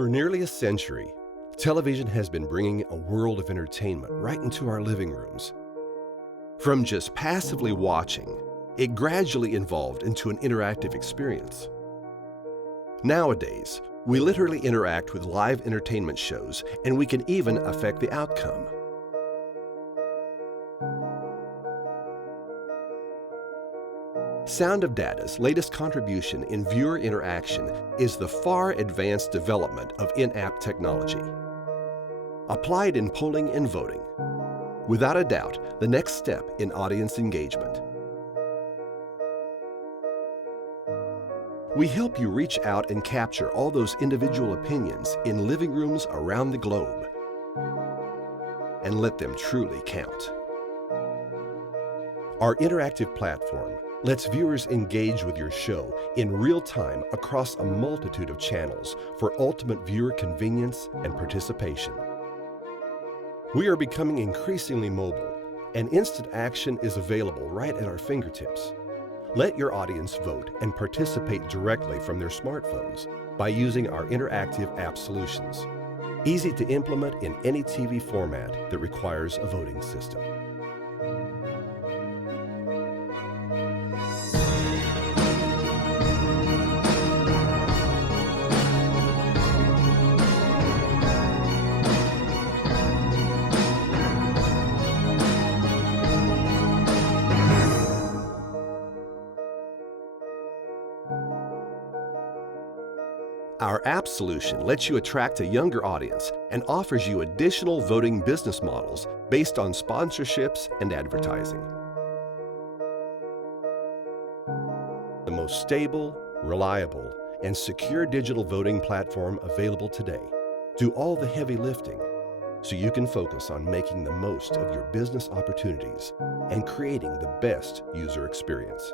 For nearly a century, television has been bringing a world of entertainment right into our living rooms. From just passively watching, it gradually evolved into an interactive experience. Nowadays, we literally interact with live entertainment shows, and we can even affect the outcome. Sound of Data's latest contribution in viewer interaction is the far advanced development of in-app technology. Applied in polling and voting, without a doubt, the next step in audience engagement. We help you reach out and capture all those individual opinions in living rooms around the globe and let them truly count. Our interactive platform lets viewers engage with your show in real time across a multitude of channels for ultimate viewer convenience and participation. We are becoming increasingly mobile, and instant action is available right at our fingertips. Let your audience vote and participate directly from their smartphones by using our interactive app solutions. Easy to implement in any TV format that requires a voting system. Our app solution lets you attract a younger audience and offers you additional voting business models based on sponsorships and advertising. The most stable, reliable, and secure digital voting platform available today. Do all the heavy lifting so you can focus on making the most of your business opportunities and creating the best user experience.